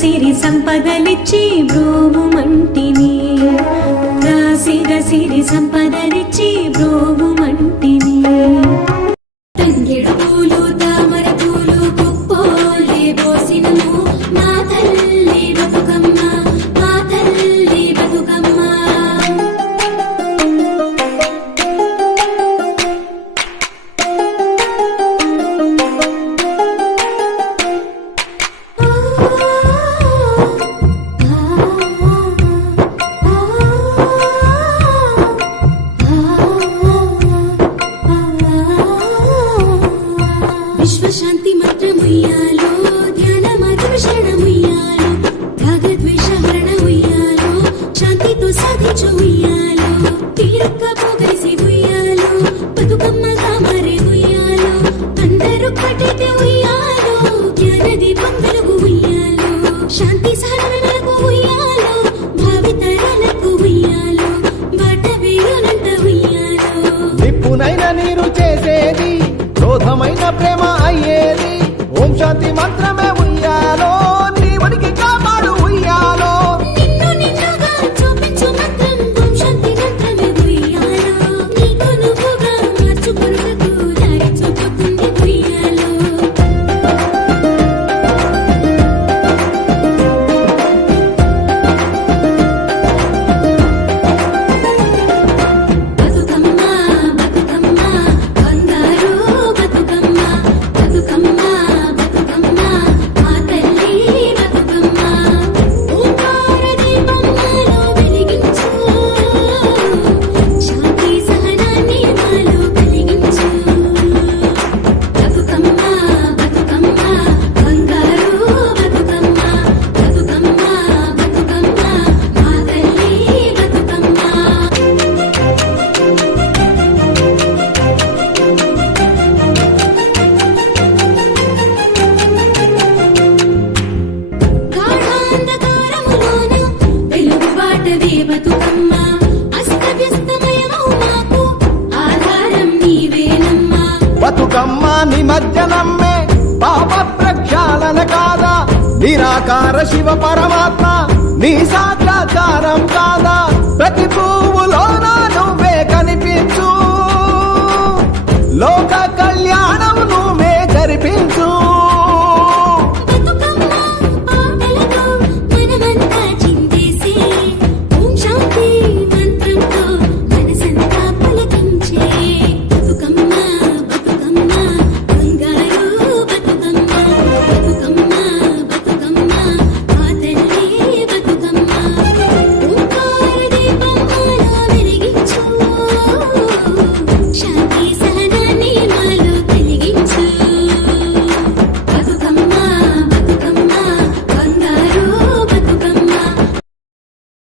సిరి సంపదలిచ్చి బ్రోవుమంటిని రాసిగ సిరి సంపదలిచ్చి బ్రోవుమంటిని తంగెడు పూలు తామర పూలు కుప్పోలే పోసినము మా తల్లి బతుకమ్మ మా తల్లి బతుకమ్మ విశ్వశాంతి మంత్రముయ్యాలో ధ్యాన మార్గదర్శనముయ్యాలో రాగద్వేషహరణముయ్యాలో శాంతితో సాధించు ఉయ్యాలో తీరొక్క పోగేసి ఉయ్యాలో బతుకమ్మగా మరే ఉయ్యాలో అందరూ కట్టితే ఉయ్యాలో జ్ఞాన దీపం వెలుగు ఉయ్యాలో శాంతి సాధనలకు ఉయ్యాలో భావితరాలకు ఉయ్యాలో బాట వేయునంట ఉయ్యాలో నిప్పునైన నీరు చేసేది క్రోధమైన ప్రేమ అయ్యేది ఓం శాంతి మంత్రమే ఉయ్యాలో నీ వనికి కాపాడు ఉయ్యాలో నిన్ను నిన్నుగా చూపించు మంత్రం ఓం శాంతి మంత్రమే ఉయ్యాలో నీకు నువ్వుగా మార్చుకున్నకు దారి చూపుతుంది ఉయ్యాలో బతుకమ్మ బతుకమ్మ బంగారు బతుకమ్మ బతుకమ్మ బతుకమ్మ మా తల్లి బతుకమ్మ ఓంకార దీపంలో వెలిగించు శాంతి సహనాన్ని మాలో కలిగించు బతుకమ్మ బతుకమ్మ బంగారు బతుకమ్మ బతుకమ్మ బతుకమ్మ మా తల్లి బతుకమ్మ గాఢాంధకారములోన వెలుగుబాటవే బతుకమ్మ అస్తవ్యస్తమయమౌ మాకు ఆధారం నీవేనమ్మా బతుకమ్మ నిమజ్జనమ్మే పాప ప్రక్షాళన కాదా నిరాకార శివ పరమాత్మ నీ సాక్షాత్కారం కాదా ప్రతి పువ్వులో